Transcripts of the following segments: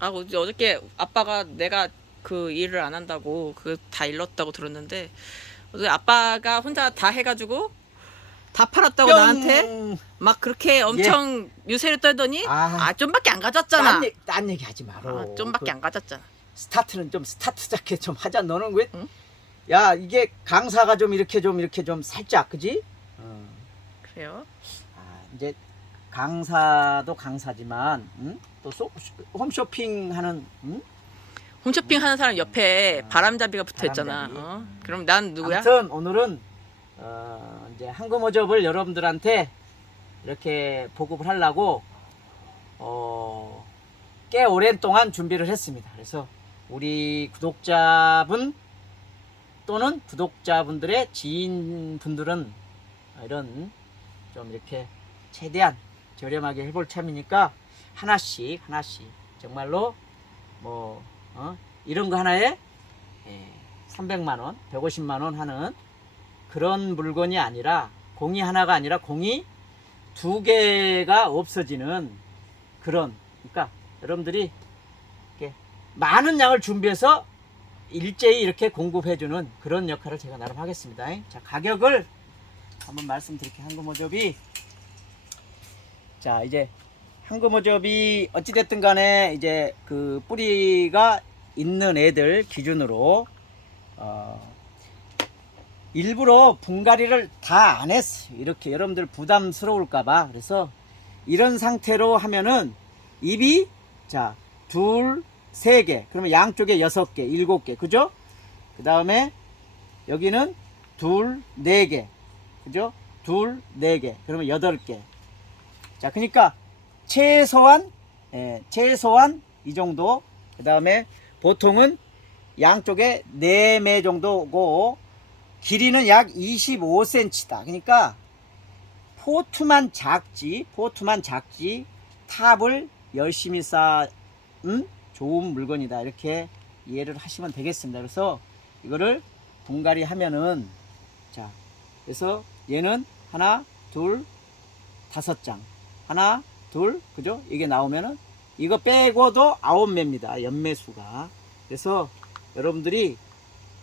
아 어제 어저께 아빠가 내가 그 일을 안 한다고 그 다 일렀다고 들었는데 어제 아빠가 혼자 다 해가지고 다 팔았다고 나한테 뿅! 막 그렇게 엄청 유세를 떨더니 예. 아. 아, 좀밖에 안 가졌잖아. 딴, 얘기, 딴 얘기 하지 마라. 아, 좀밖에 안 가졌잖아. 스타트는 좀 스타트 잡게 좀 하자. 너는 왜? 응? 야 이게 강사가 좀 이렇게 좀 이렇게 좀 살짝 그지? 어. 그래요? 아, 이제 강사도 강사지만 응? 또 소, 홈쇼핑 하는 응? 홈쇼핑 하는 사람 옆에 아, 바람잡이가 붙어 있잖아. 바람잡이. 어? 그럼 난 누구야? 아무튼 오늘은 어, 이제 한금어접을 여러분들한테 이렇게 보급을 하려고 어, 꽤 오랜 동안 준비를 했습니다. 그래서 우리 구독자분 또는 구독자분들의 지인분들은 이런 좀 이렇게 최대한 저렴하게 해볼 참이니까 하나씩 하나씩 정말로 뭐 어? 이런 거 하나에 예, 300만 원, 150만 원 하는 그런 물건이 아니라 공이 하나가 아니라 공이 두 개가 없어지는 그런 그러니까 여러분들이 이렇게 많은 양을 준비해서 일제히 이렇게 공급해주는 그런 역할을 제가 나름 하겠습니다. 자 가격을 한번 말씀드릴게요. 한금어접이 자 이제 한금어접이 어찌됐든 간에 이제 그 뿌리가 있는 애들 기준으로 어, 일부러 분갈이를 다 안 했어요. 이렇게 여러분들 부담스러울까봐. 그래서 이런 상태로 하면은 입이 자, 둘, 세 개. 그러면 양쪽에 여섯 개, 일곱 개. 그죠? 그 다음에 여기는 둘, 네 개. 그죠? 둘, 네 개. 그러면 여덟 개. 자, 그러니까 최소한, 예, 최소한 이 정도. 그 다음에 보통은 양쪽에 4매 정도고 길이는 약 25cm다. 그러니까 포트만 작지, 포트만 작지 탑을 열심히 쌓은 좋은 물건이다. 이렇게 이해를 하시면 되겠습니다. 그래서 이거를 분갈이 하면은 자, 그래서 얘는 하나, 둘, 다섯 장. 하나, 둘, 그죠? 이게 나오면은 이거 빼고도 아홉 매입니다. 연매수가. 그래서 여러분들이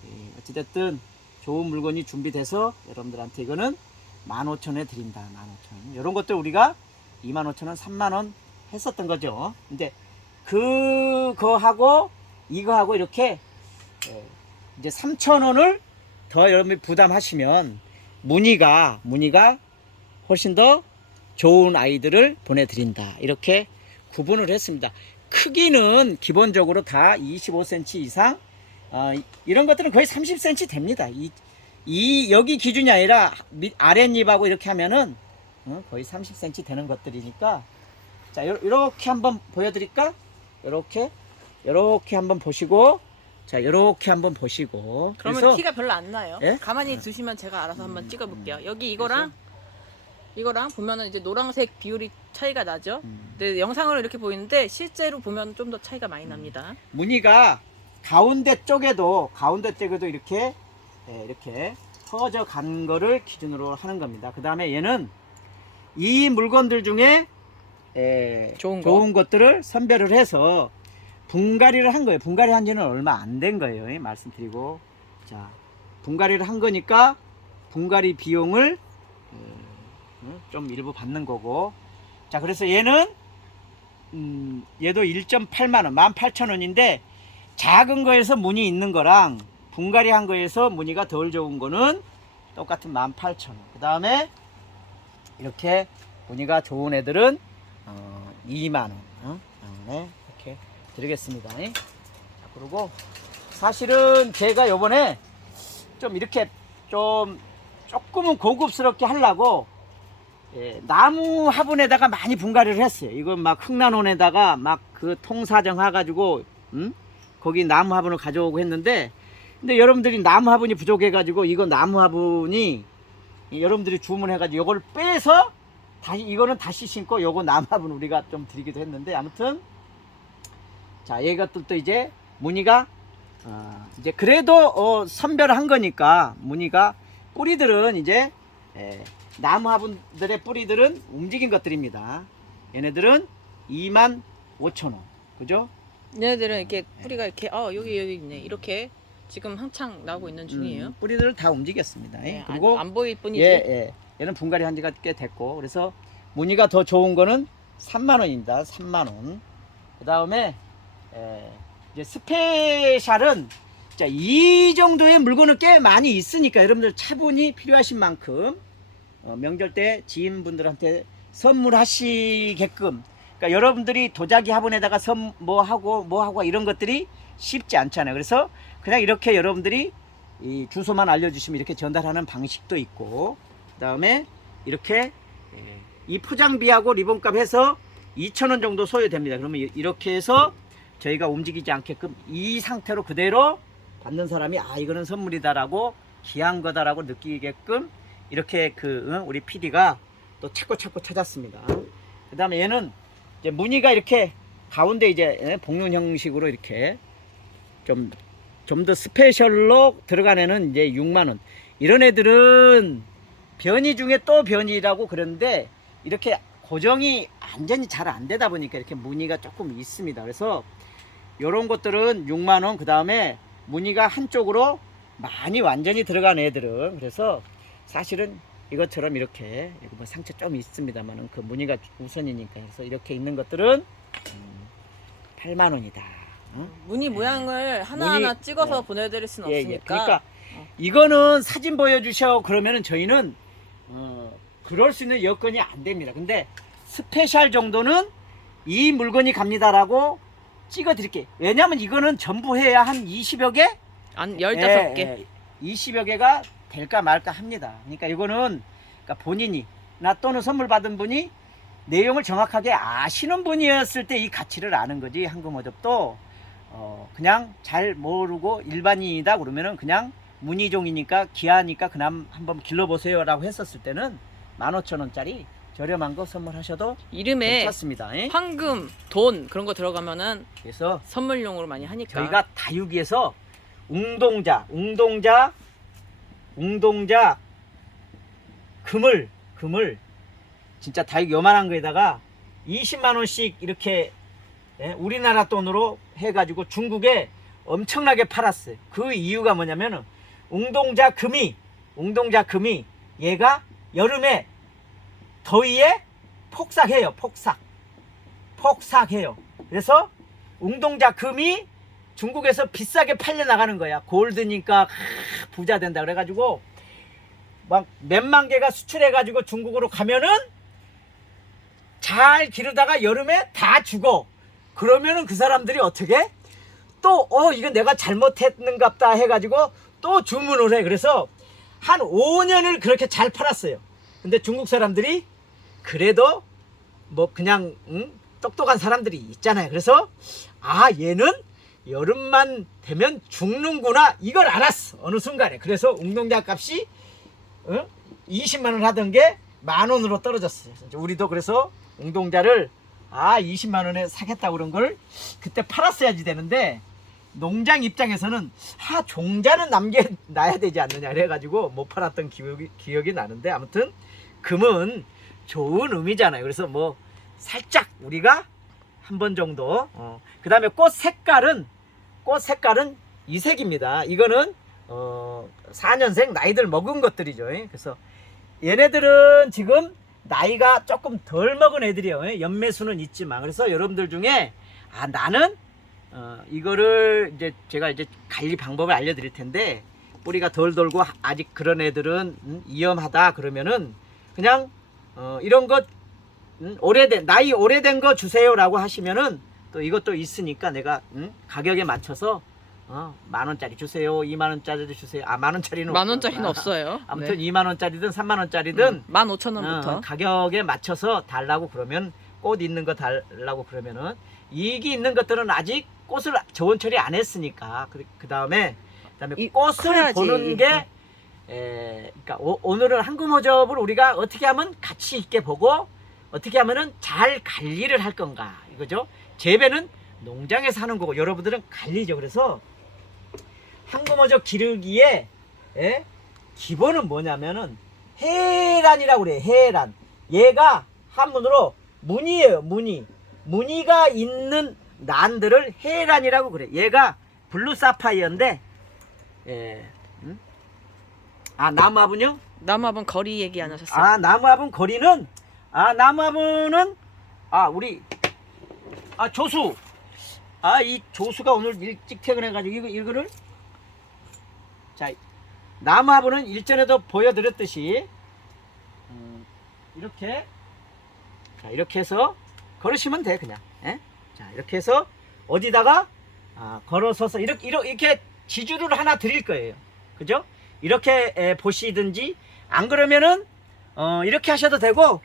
예, 어찌됐든 좋은 물건이 준비돼서 여러분들한테 이거는 15,000원에 드린다. 15,000원. 이런 것도 우리가 25,000원, 3만원 했었던 거죠. 근데 그거하고 이거하고 이렇게 예, 이제 3,000원을 더 여러분이 부담하시면 문의가 문의가 훨씬 더 좋은 아이들을 보내드린다. 이렇게 구분을 했습니다. 크기는 기본적으로 다 25cm 이상, 어, 이- 이런 것들은 거의 30cm 됩니다. 이, 이 여기 기준이 아니라 밑 아랫입하고 이렇게 하면은 어, 거의 30cm 되는 것들이니까 자 요, 이렇게 한번 보여드릴까? 이렇게 이렇게 한번 보시고 자 이렇게 한번 보시고 그러면 그래서 티가 별로 안 나요. 예? 가만히 두시면 제가 알아서 한번 찍어볼게요. 여기 이거랑 이거랑 보면은 이제 노란색 비율이 차이가 나죠. 음. 근데 영상으로 이렇게 보이는데 실제로 보면 좀 더 차이가 많이 납니다. 무늬가 가운데 쪽에도 가운데 쪽에도 이렇게 예, 이렇게 퍼져 간 거를 기준으로 하는 겁니다. 그 다음에 얘는 이 물건들 중에 예, 좋은 거. 좋은 것들을 선별을 해서 분갈이를 한 거예요. 분갈이 한 지는 얼마 안 된 거예요. 예, 말씀드리고 자 분갈이를 한 거니까 분갈이 비용을 어, 좀 일부 받는 거고 자 그래서 얘는 음, 얘도 1.8만 원, 18,000원인데 작은 거에서 무늬 있는 거랑 분갈이 한 거에서 무늬가 덜 좋은 거는 똑같은 18,000원. 그 다음에 이렇게 무늬가 좋은 애들은 어, 2만 원. 어? 어, 네, 이렇게 드리겠습니다. 예. 자, 그리고 사실은 제가 요번에 좀 이렇게 좀 조금은 고급스럽게 하려고 예, 나무 화분에다가 많이 분갈이를 했어요. 이건 막 흑난원에다가 막 그 통사정 해가지고, 음? 거기 나무 화분을 가져오고 했는데, 근데 여러분들이 나무 화분이 부족해가지고, 이거 나무 화분이 이 여러분들이 주문해가지고 이걸 빼서 다시, 이거는 다시 심고, 요거 나무 화분 우리가 좀 드리기도 했는데, 아무튼, 자, 얘가 또, 또 이제 무늬가, 어, 이제 그래도 어, 선별한 거니까, 무늬가, 뿌리들은 이제, 예, 나무 화분들의 뿌리들은 움직인 것들입니다. 얘네들은 2만 5천 원. 그죠? 얘네들은 이렇게 뿌리가 이렇게 어 여기 여기 있네 이렇게 지금 한창 나오고 있는 중이에요. 음, 뿌리들을 다 움직였습니다. 예. 네, 그리고 안, 안 보일 뿐이지. 예, 예. 얘는 분갈이 한 지가 꽤 됐고 그래서 무늬가 더 좋은 거는 3만 원입니다. 3만 원. 그 다음에 에, 이제 스페셜은 자, 이 정도의 물건은 꽤 많이 있으니까 여러분들 차분히 필요하신 만큼 어, 명절 때 지인분들한테 선물하시게끔 그러니까 여러분들이 도자기 화분에다가 선 뭐 하고 뭐 하고 이런 것들이 쉽지 않잖아요. 그래서 그냥 이렇게 여러분들이 이 주소만 알려주시면 이렇게 전달하는 방식도 있고 그다음에 이렇게 예, 이 포장비하고 리본값 해서 2,000원 정도 소요됩니다. 그러면 이- 이렇게 해서 저희가 움직이지 않게끔 이 상태로 그대로 받는 사람이 아 이거는 선물이다라고 귀한 거다라고 느끼게끔 이렇게 그 응? 우리 PD가 또 찾고 찾고 찾았습니다. 그다음에 얘는 이제 무늬가 이렇게 가운데 이제 예, 복륜 형식으로 이렇게 좀 좀 더 스페셜로 들어간 애는 이제 6만 원. 이런 애들은 변이 중에 또 변이라고 그러는데 이렇게 고정이 완전히 잘 안 되다 보니까 이렇게 무늬가 조금 있습니다. 그래서 이런 것들은 6만 원. 그 다음에 무늬가 한쪽으로 많이 완전히 들어간 애들은 그래서 사실은 이것처럼 이렇게 뭐 상처 좀 있습니다만은 그 무늬가 우선이니까 그래서 이렇게 있는 것들은 음, 8만 원이다. 어? 무늬 모양을 하나하나 무늬- 찍어서 예. 보내드릴 수는 예, 예. 없으니까. 그러니까 어. 이거는 사진 보여주셔 그러면은 저희는 어, 그럴 수 있는 여건이 안 됩니다. 근데 스페셜 정도는 이 물건이 갑니다라고 찍어 드릴게요. 왜냐면 이거는 전부 해야 한 20여 개? 안 15개. 예, 예. 20여 개가 될까 말까 합니다. 그러니까 이거는 그러니까 본인이 나 또는 선물 받은 분이 내용을 정확하게 아시는 분이었을 때 이 가치를 아는 거지 한금어접도 어 그냥 잘 모르고 일반인이다 그러면은 그냥 문의종이니까 귀하니까 그냥 한번 길러보세요라고 했었을 때는 15,000원짜리 저렴한 거 선물하셔도 이름에 괜찮습니다. 예? 황금, 돈 그런 거 들어가면은 그래서 선물용으로 많이 하니까. 저희가 다육이에서 웅동자, 웅동자, 웅동자 금을 금을 진짜 다육 요만한 거에다가 20만 원씩 이렇게 예, 우리나라 돈으로 해가지고 중국에 엄청나게 팔았어요. 그 이유가 뭐냐면은 웅동자 금이 웅동자 금이 얘가 여름에 더위에 폭삭해요. 폭삭 폭삭해요. 그래서 웅동자 금이 중국에서 비싸게 팔려 나가는 거야. 골드니까 하, 부자 된다 그래가지고 막 몇만 개가 수출해가지고 중국으로 가면은 잘 기르다가 여름에 다 죽어. 그러면은 그 사람들이 어떻게 또 어 이거 내가 잘못했는갑다 해가지고 또 주문을 해. 그래서 한 5년을 그렇게 잘 팔았어요. 근데 중국 사람들이 그래도 뭐 그냥 응? 똑똑한 사람들이 있잖아요. 그래서 아 얘는 여름만 되면 죽는구나 이걸 알았어 어느 순간에 그래서 웅동자 값이 어? 20만 원 하던 게 만 원으로 떨어졌어요. 우리도 그래서 웅동자를 아 20만 원에 사겠다 그런 걸 그때 팔았어야지 되는데 농장 입장에서는 하 종자는 남겨놔야 되지 않느냐 그래가지고 못 팔았던 기억이, 기억이 나는데 아무튼 금은 좋은 의미잖아요. 그래서 뭐 살짝 우리가 한 번 정도. 어. 그 다음에 꽃 색깔은, 꽃 색깔은 이색입니다. 이거는, 어, 4년생 나이들 먹은 것들이죠. 예. 그래서 얘네들은 지금 나이가 조금 덜 먹은 애들이에요. 예. 연매수는 있지만. 그래서 여러분들 중에, 아, 나는, 어, 이거를 이제 제가 이제 관리 방법을 알려드릴 텐데, 뿌리가 덜 돌고 아직 그런 애들은 음, 위험하다 그러면은 그냥 어, 이런 것 음, 오래된 나이 오래된 거 주세요라고 하시면은 또 이것도 있으니까 내가 음, 가격에 맞춰서 어, 만 원짜리 주세요, 이만 원짜리 주세요. 아 만 원짜리는 만. 원짜리는 없어요. 아무튼 네. 2만 원짜리든 3만 원짜리든 음, 15,000원부터. 어, 가격에 맞춰서 달라고 그러면 꽃 있는 거 달라고 그러면은 이익이 있는 것들은 아직 꽃을 저온 처리 안 했으니까 그, 그 다음에 그다음에 이- 꽃을 커야지. 보는 게 에, 그러니까 오, 오늘은 한금호접을 우리가 어떻게 하면 가치 있게 보고 어떻게 하면은 잘 관리를 할 건가 이거죠. 재배는 농장에서 하는 거고 여러분들은 관리죠. 그래서 한금호접 기르기에 에, 기본은 뭐냐면은 해란이라고 그래 해란 얘가 한문으로 무늬예요 무늬 무늬가 있는 난들을 해란이라고 그래. 얘가 블루 사파이어인데, 예, 음? 아 나무화분요? 나무합은 거리 얘기 안 하셨어요? 아 나무화분 거리는? 아 나무화분은? 아 우리 아 조수. 아 이 조수가 오늘 일찍 퇴근해가지고 이거 이거를? 자 나무화분은 일전에도 보여드렸듯이 음, 이렇게 자 이렇게 해서 걸으시면 돼 그냥. 예? 자 이렇게 해서 어디다가 아, 걸어서서 이렇게, 이렇게 지주를 하나 드릴 거예요. 그죠 이렇게 에, 보시든지 안 그러면은 어 이렇게 하셔도 되고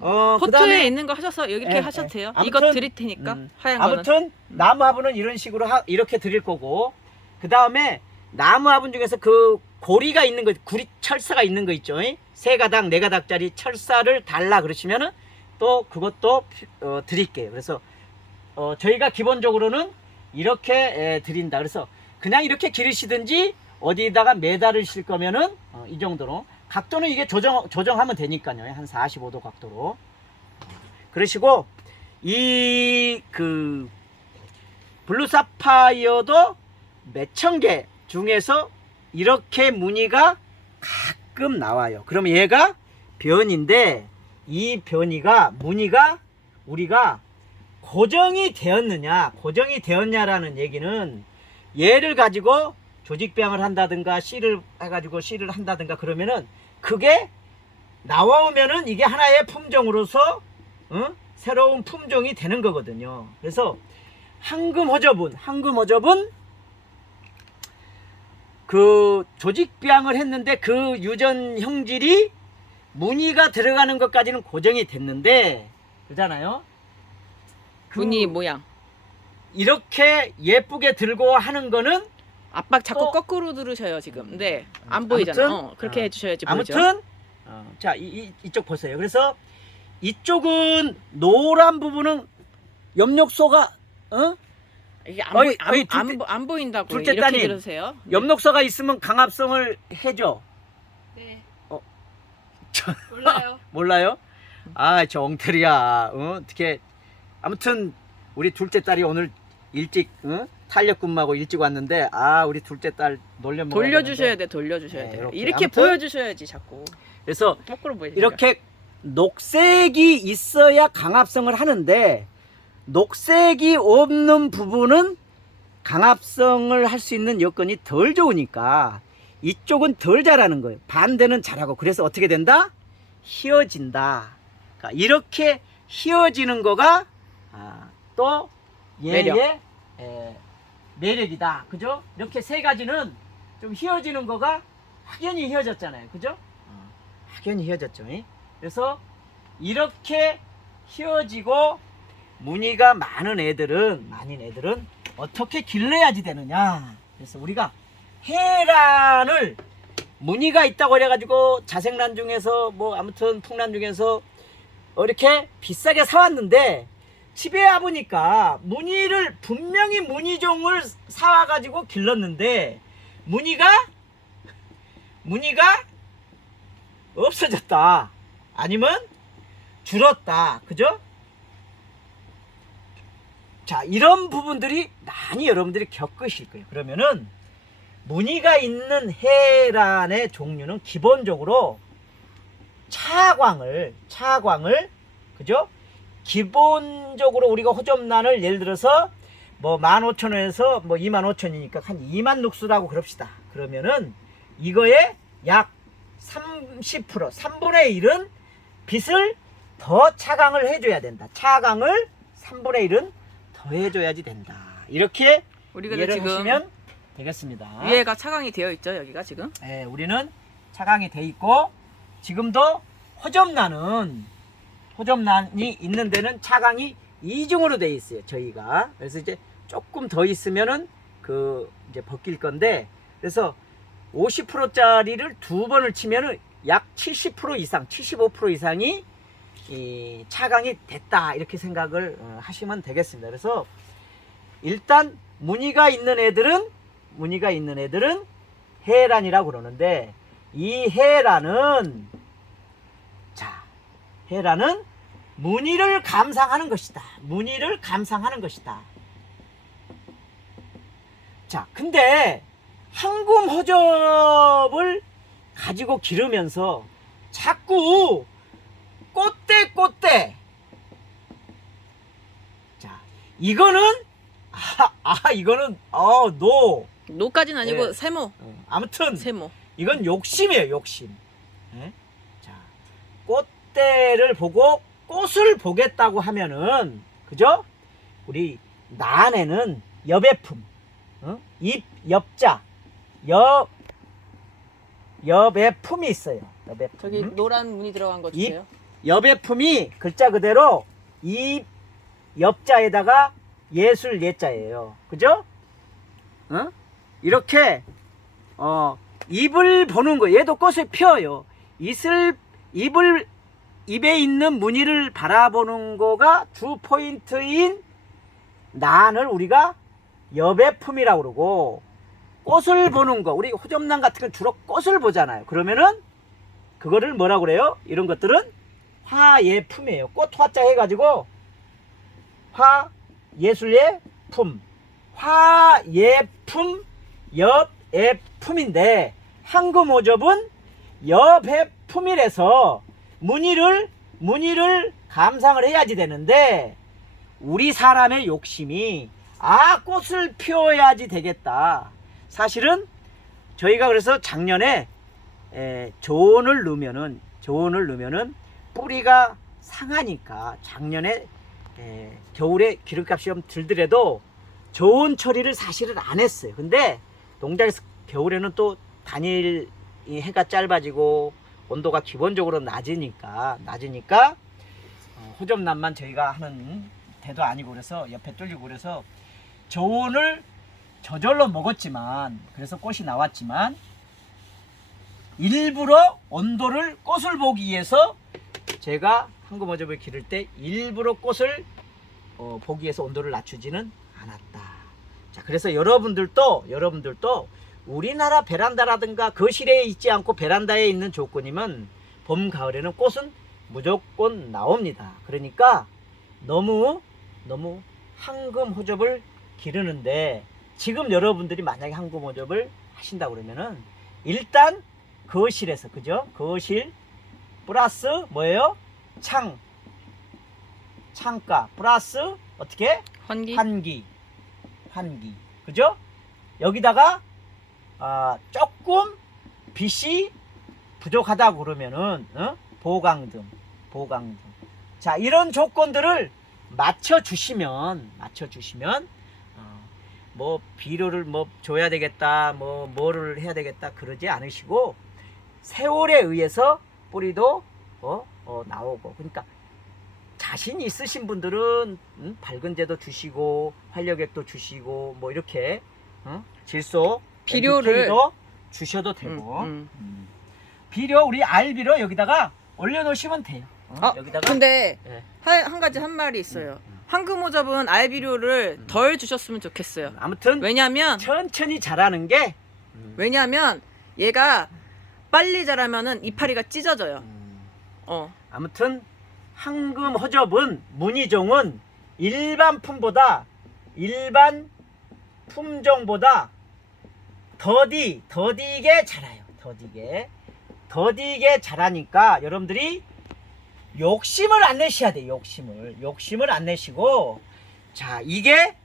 어 포트에 그다음에 있는 거 하셔서 이렇게 예, 하셔도 예. 돼요. 아무튼, 이거 드릴 테니까 음, 하얀 거는. 아무튼 나무 화분은 이런 식으로 하, 이렇게 드릴 거고 그 다음에 나무 화분 중에서 그 고리가 있는 거 구리 철사가 있는 거 있죠 이? 세 가닥 네 가닥짜리 철사를 달라 그러시면은 또 그것도 피- 어, 드릴게요 그래서 어, 저희가 기본적으로는 이렇게 에, 드린다 그래서 그냥 이렇게 기르시든지 어디다가 매달으실 거면은 어, 이 정도로. 각도는 이게 조정 조정하면 되니까요. 한 45도 각도로. 그러시고 이 그 블루 사파이어도 몇 천 개 중에서 이렇게 무늬가 가끔 나와요. 그럼 얘가 변인데 이 변이가 무늬가 우리가 고정이 되었느냐, 고정이 되었냐라는 얘기는 얘를 가지고 조직병을 한다든가 씨를 해가지고 씨를 한다든가 그러면은 그게 나와오면은 이게 하나의 품종으로서 어? 새로운 품종이 되는 거거든요. 그래서 황금 허접은 황금 허접은 그 조직비양을 했는데 그 유전 형질이 무늬가 들어가는 것까지는 고정이 됐는데 그러잖아요. 그 무늬 모양. 이렇게 예쁘게 들고 하는 거는 압박 자꾸 또- 거꾸로 들으셔요 지금. 네, 안 음, 보이잖아. 아무튼, 어, 그렇게 어, 해주셔야지 보이죠. 아무튼 어, 자 이, 이, 이쪽 보세요. 그래서 이쪽은 노란 부분은 엽록소가 어? 이게 안, 보이, 안, 안, 둘째- 보- 안 보인다고 둘째 이렇게 따님. 들으세요. 엽록소가 있으면 강압성을 해줘. 네. 어. 몰라요. 몰라요? 아, 저 엉터리야. 어? 어떻게 아무튼 우리 둘째 딸이 오늘 일찍 어? 탄력 근무하고 일찍 왔는데 아, 우리 둘째 딸 놀려 먹어야 돌려주셔야 되는데. 돼, 돌려주셔야 네, 돼요. 이렇게. 이렇게 아무튼- 보여주셔야지 자꾸. 그래서 거꾸로. 이렇게 녹색이 있어야 강압성을 하는데 녹색이 없는 부분은 강압성을 할 수 있는 여건이 덜 좋으니까 이쪽은 덜 잘하는 거예요. 반대는 잘하고 그래서 어떻게 된다? 휘어진다. 그러니까 이렇게 휘어지는 거가 아, 또 얘의 매력. 에, 매력이다. 그죠? 이렇게 세 가지는 좀 휘어지는 거가 확연히 휘어졌잖아요. 그죠? 어, 확연히 휘어졌죠. 이? 그래서 이렇게 휘어지고 무늬가 많은 애들은 많은 애들은 어떻게 길러야지 되느냐. 그래서 우리가 해란을 무늬가 있다고 그래가지고 자생란 중에서 뭐 아무튼 풍란 중에서 이렇게 비싸게 사왔는데 집에 와보니까 무늬를 분명히 무늬종을 사와가지고 길렀는데 무늬가 무늬가 없어졌다 아니면 줄었다 그죠? 자 이런 부분들이 많이 여러분들이 겪으실 거예요 그러면은 무늬가 있는 해란의 종류는 기본적으로 차광을 차광을 그죠? 기본적으로 우리가 호접란을 예를 들어서 뭐 15,000원에서 뭐 25,000원이니까 한 2만 룩스라고 그럽시다. 그러면은 이거에 약 30% 3분의 1은 빛을 더 차광을 해줘야 된다. 차광을 3분의 1은 더 해줘야지 된다. 이렇게 우리가 이해를 지금 하시면 되겠습니다. 위에가 차광이 되어 있죠 여기가 지금. 예, 우리는 차광이 돼 있고 지금도 호접란은 호접란이 있는 데는 차광이 이중으로 돼 있어요. 저희가 그래서 이제 조금 더 있으면은 그 이제 벗길 건데 그래서 50%짜리를 두 번을 치면은 약 70% 이상, 75% 이상이 이 차광이 됐다 이렇게 생각을 어, 하시면 되겠습니다. 그래서 일단 무늬가 있는 애들은 무늬가 있는 애들은 해란이라고 그러는데 이 해란은 자 해란은 무늬를 감상하는 것이다. 무늬를 감상하는 것이다. 자, 근데 황금 호접을 가지고 기르면서 자꾸 꽃대 꽃대. 자, 이거는 아, 아 이거는 어, 노. 노까지는 아니고 네. 세모. 어, 아무튼 세모. 이건 욕심이에요, 욕심. 꽃대를 보고 꽃을 보겠다고 하면은, 그죠? 우리 난에는 여배품, 어? 입 엽자, 여 여배품이 있어요. 여배품. 저기 음? 노란 무늬 들어간 거 이- 주세요. 여배품이 글자 그대로 입 엽자에다가 예술 예자예요. 그죠? 어? 이렇게 어 입을 보는 거 얘도 꽃을 피워요. 입을 입을 입에 있는 무늬를 바라보는 거가 주 포인트인 난을 우리가 여배품이라고 그러고 꽃을 보는 거 우리 호접란 같은 건 주로 꽃을 보잖아요. 그러면은 그거를 뭐라고 그래요? 이런 것들은 화예품이에요. 꽃 화자 해가지고 화 예술의 품 화예품 엽예품인데 황금 오접은 엽예품이라서 무늬를 무늬를 감상을 해야지 되는데 우리 사람의 욕심이 아 꽃을 피워야지 되겠다. 사실은 저희가 그래서 작년에 에, 조언을 넣으면은 조언을 넣으면은 뿌리가 상하니까 작년에 에, 겨울에 기름값이 좀 들더라도 좋은 처리를 사실은 안 했어요. 근데 농장에서 겨울에는 또 단일 이 해가 짧아지고 온도가 기본적으로 낮으니까 낮으니까 어, 호접란만 저희가 하는 대도 아니고 그래서 옆에 뚫리고 그래서 저온을 저절로 먹었지만 그래서 꽃이 나왔지만 일부러 온도를 꽃을 보기 위해서 제가 황금 어접을 기를 때 일부러 꽃을 어, 보기 위해서 온도를 낮추지는 않았다. 자, 그래서 여러분들도 여러분들도 우리나라 베란다라든가 거실에 있지 않고 베란다에 있는 조건이면 봄 가을에는 꽃은 무조건 나옵니다. 그러니까 너무 너무 황금 호접을 기르는데 지금 여러분들이 만약에 황금 호접을 하신다 그러면은 일단 거실에서 그죠? 거실 플러스 뭐예요? 창 창가 플러스 어떻게? 환기. 환기 환기 그죠? 여기다가 아, 조금 빛이 부족하다 그러면은 어? 보강등 보강등 자 이런 조건들을 맞춰 주시면 맞춰 주시면 어, 뭐 비료를 뭐 줘야 되겠다 뭐 뭐를 해야 되겠다 그러지 않으시고 세월에 의해서 뿌리도 어, 어, 나오고 그러니까 자신 있으신 분들은 음, 밝은 제도 주시고 활력액도 주시고 뭐 이렇게 어? 질소 비료를- 도 주셔도 되고 음, 음. 음. 비료 우리 알비료 여기다가 올려놓으시면 돼요 어? 아, 여기다가 근데 예. 한, 한 가지 한 말이 있어요. 음. 황금 오접은 알비료를 덜 주셨으면 좋겠어요. 아무튼 왜냐면 천천히 자라는 게 음, 왜냐면 얘가 빨리 자라면은 이파리가 찢어져요. 음, 어. 아무튼 황금 허접은 무늬종은 일반 품보다 일반 품종보다 더디 더디게 자라요. 더디게 더디게 자라니까 여러분들이 욕심을 안 내셔야 돼요. 욕심을 욕심을 안 내시고 자 이게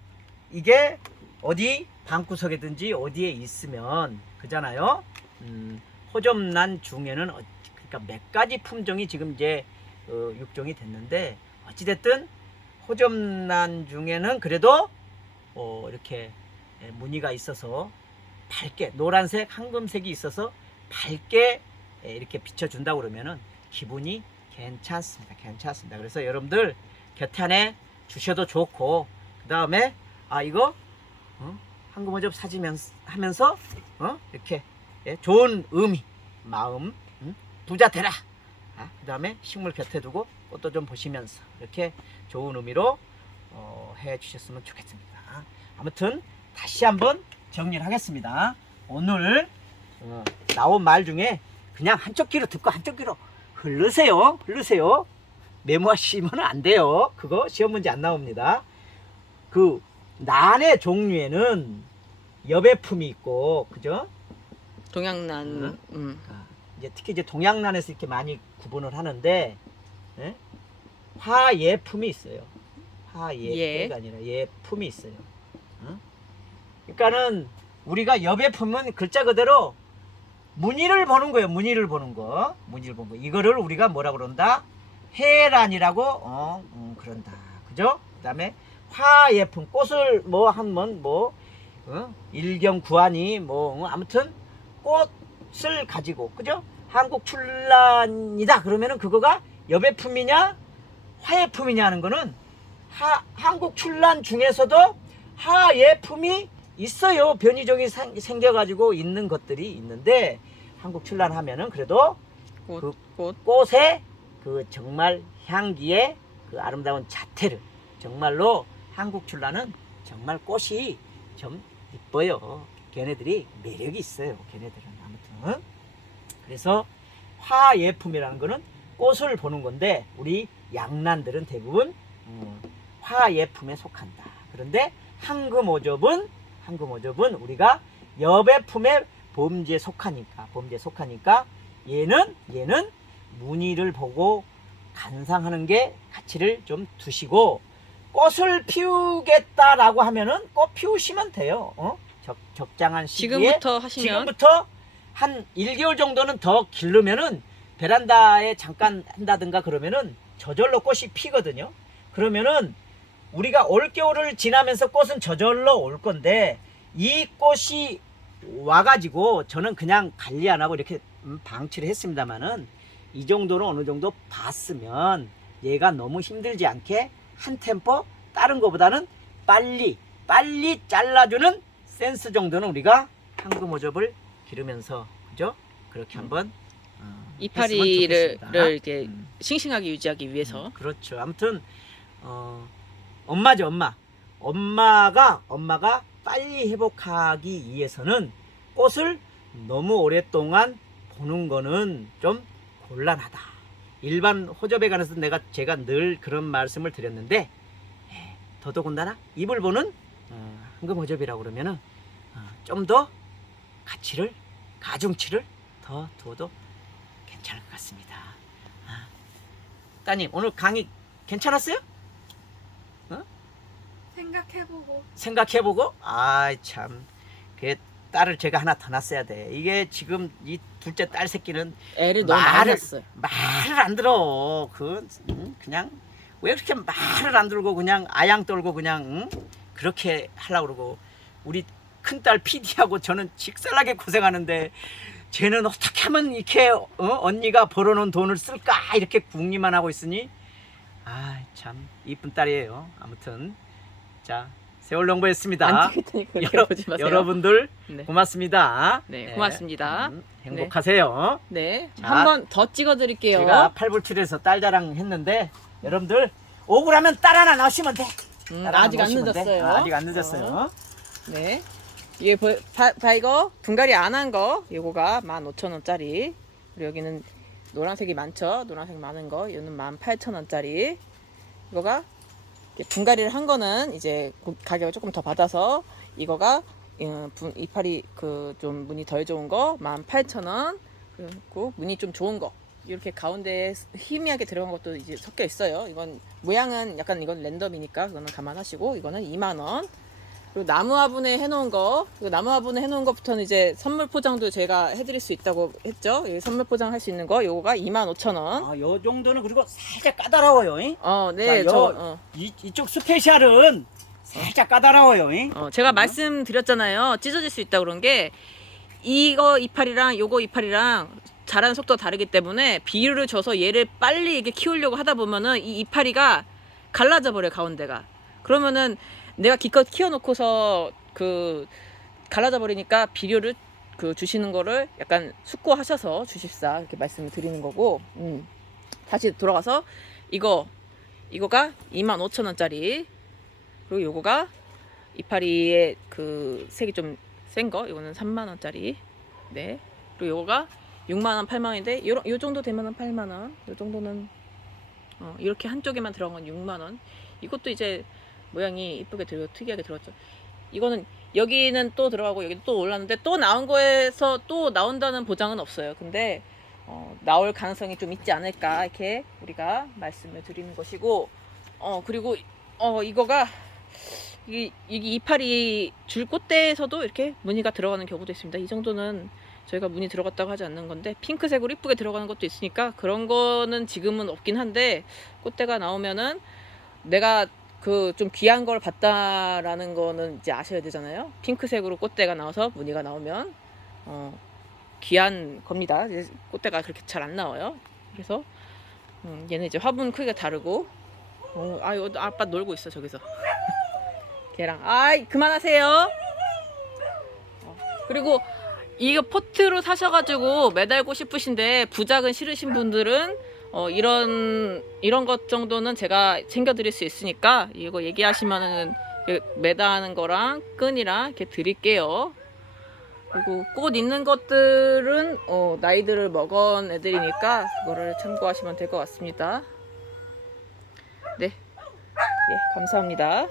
이게 어디 방구석에든지 어디에 있으면 그잖아요. 음, 호접란 중에는 어- 그러니까 몇 가지 품종이 지금 이제 어, 육종이 됐는데 어찌 됐든 호접란 중에는 그래도 어, 이렇게 예, 무늬가 있어서 밝게 노란색 황금색이 있어서 밝게 예, 이렇게 비춰준다 그러면은 기분이 괜찮습니다 괜찮습니다 그래서 여러분들 곁에 주셔도 좋고 그 다음에 아 이거 어? 황금 호접 사지면서 하면서 어? 이렇게 예, 좋은 의미 마음 음? 부자 되라 아, 그 다음에 식물 곁에 두고 꽃도 좀 보시면서 이렇게 좋은 의미로 어, 해 주셨으면 좋겠습니다. 아무튼 다시 한번 정리를 하겠습니다. 오늘 어, 나온 말 중에 그냥 한쪽 귀로 듣고 한쪽 귀로 흐르세요. 흐르세요. 메모하시면 안 돼요. 그거 시험 문제 안 나옵니다. 그 난의 종류에는 여배품이 있고 그죠? 동양난 응? 음. 아, 이제 특히 이제 동양난에서 이렇게 많이 구분을 하는데 예? 화예품이 있어요. 화예가 아니라 예품이 있어요. 응? 그러니까는 우리가 여배품은 글자 그대로 무늬를 보는 거예요. 무늬를 보는 거, 무늬를 보는 거. 이거를 우리가 뭐라 그런다? 해란이라고 어, 음, 그런다. 그죠? 그다음에 화예품 꽃을 뭐 한번 뭐 어? 일경 구안이 뭐 어, 아무튼 꽃을 가지고 그죠? 한국 출란이다 그러면은 그거가 여배품이냐 화예품이냐 하는 거는 하, 한국 출란 중에서도 하예품이 있어요. 변이종이 생- 생겨가지고 있는 것들이 있는데 한국 출란 하면은 그래도 꽃, 그- 꽃. 꽃의 그 정말 향기의 그 아름다운 자태를 정말로 한국 출란은 정말 꽃이 좀 이뻐요. 걔네들이 매력이 있어요. 걔네들은 아무튼 그래서 화예품이라는 거는 꽃을 보는 건데 우리 양난들은 대부분 음, 화예품에 속한다. 그런데 황금오접은 황금오접은 우리가 여배품의 범죄에 속하니까 범죄에 속하니까 얘는 얘는 무늬를 보고 감상하는 게 가치를 좀 두시고 꽃을 피우겠다라고 하면은 꽃 피우시면 돼요. 어? 적, 적당한 시기에 지금부터 하시면 지금부터 한 1개월 정도는 더 기르면은 베란다에 잠깐 한다든가 그러면은 저절로 꽃이 피거든요. 그러면은 우리가 올겨울을 지나면서 꽃은 저절로 올 건데 이 꽃이 와가지고 저는 그냥 관리 안 하고 이렇게 음, 방치를 했습니다만은 이 정도는 어느 정도 봤으면 얘가 너무 힘들지 않게 한 템포 다른 것보다는 빨리 빨리 잘라주는 센스 정도는 우리가 황금 오접을 기르면서 그죠? 그렇게 한번 어, 했으면 이파리를 이렇게 음. 싱싱하게 유지하기 위해서 음, 그렇죠. 아무튼 어, 엄마죠, 엄마. 엄마가 엄마가 빨리 회복하기 위해서는 꽃을 너무 오랫동안 보는 거는 좀 곤란하다. 일반 호접에 관해서 내가 제가 늘 그런 말씀을 드렸는데 에, 더더군다나 입을 보는 어, 황금 호접이라고 그러면은 어, 좀더 가치를 가중치를 더 두어도 괜찮을 것 같습니다. 아, 따님 오늘 강의 괜찮았어요? 생각해보고 생각해보고 아 참 그 딸을 제가 하나 더 낳았어야 돼. 이게 지금 이 둘째 딸 새끼는 애를 너무 많이 말을- 낳았어요. 말을 안 들어. 그 응? 그냥 왜 그렇게 말을 안 들고 그냥 아양 떨고 그냥 응? 그렇게 하려고 그러고 우리 큰딸 PD하고 저는 직살나게 고생하는데 쟤는 어떻게 하면 이렇게 어? 언니가 벌어놓은 돈을 쓸까 이렇게 궁리만 하고 있으니 아 참 이쁜 딸이에요. 아무튼 자 세월 농부였습니다. 안 찍을 테니까 그렇게 여러, 보지 마세요. 여러분들 네. 고맙습니다. 네, 고맙습니다. 음, 행복하세요. 네. 자, 한 번 더 찍어 드릴게요. 제가 팔불출에서 딸 자랑 했는데 여러분들 억울하면 딸 하나 낳으시면 돼. 음, 딸 하나 아직 안 낳으시면 돼. 늦었어요. 아, 아직 안 늦었어요. 네. 이게 보- 바, 바 이거 분갈이 안 한 거 요거가 15,000원짜리. 그리고 여기는 노란색이 많죠. 노란색 많은 거. 이거는 18,000원짜리. 이거가 분갈이를 한 거는 이제 고- 가격을 조금 더 받아서 이거가 음, 분- 이파리 그 좀 무늬 덜 좋은 거 18,000원. 그리고 무늬 좀 좋은 거. 이렇게 가운데에 희미하게 들어간 것도 이제 섞여 있어요. 이건 모양은 약간 이건 랜덤이니까 그거는 감안하시고 이거는 2만 원. 그리고 나무 화분에 해놓은 거, 나무 화분에 해놓은 것부터는 이제 선물 포장도 제가 해드릴 수 있다고 했죠. 이 선물 포장 할 수 있는 거, 요거가 25,000원. 아, 요 정도는 그리고 살짝 까다로워요. 잉? 어, 네, 자, 요- 저, 어, 이, 이쪽 스페셜은 살짝 까다로워요. 잉? 어, 제가 말씀드렸잖아요. 찢어질 수 있다 그런 게 이거 이파리랑 요거 이파리랑 자라는 속도가 다르기 때문에 비율을 줘서 얘를 빨리 이게 키우려고 하다 보면은 이 이파리가 갈라져 버려 요 가운데가. 그러면은 내가 기껏 키워놓고서 그 갈라져 버리니까 비료를 그 주시는 거를 약간 숙고하셔서 주십사 이렇게 말씀을 드리는 거고. 음. 다시 돌아가서 이거 이거가 25,000원짜리 그리고 요거가 이파리의 그 색이 좀 센 거 이거는 3만 원짜리 네 그리고 요거가 6만 원 8만 원인데 요, 요 정도 되면은 8만 원 요 정도는 어, 이렇게 한쪽에만 들어간 건 6만 원 이것도 이제 모양이 이쁘게 들어 특이하게 들었죠 이거는 여기는 또 들어가고 여기 또 올랐는데 또 나온 거에서 또 나온다는 보장은 없어요. 근데 어, 나올 가능성이 좀 있지 않을까 이렇게 우리가 말씀을 드리는 것이고 어 그리고 어 이거가 이, 이게 이파리 줄 꽃대에서도 이렇게 무늬가 들어가는 경우도 있습니다. 이 정도는 저희가 무늬 들어갔다고 하지 않는 건데 핑크색으로 이쁘게 들어가는 것도 있으니까 그런 거는 지금은 없긴 한데 꽃대가 나오면은 내가 그 좀 귀한 걸 봤다라는 거는 이제 아셔야 되잖아요. 핑크색으로 꽃대가 나와서 무늬가 나오면 어 귀한 겁니다. 꽃대가 그렇게 잘 안 나와요. 그래서 음, 얘는 이제 화분 크기가 다르고 어, 아 이거 아빠 놀고 있어 저기서 걔랑 아이 그만하세요. 어, 그리고 이거 포트로 사셔가지고 매달고 싶으신데 부작은 싫으신 분들은 어, 이런 이런 것 정도는 제가 챙겨드릴 수 있으니까 이거 얘기하시면은 이렇게 매다하는 거랑 끈이랑 이렇게 드릴게요. 그리고 꽃 있는 것들은 어, 나이들을 먹은 애들이니까 그거를 참고하시면 될 것 같습니다. 네, 예, 감사합니다.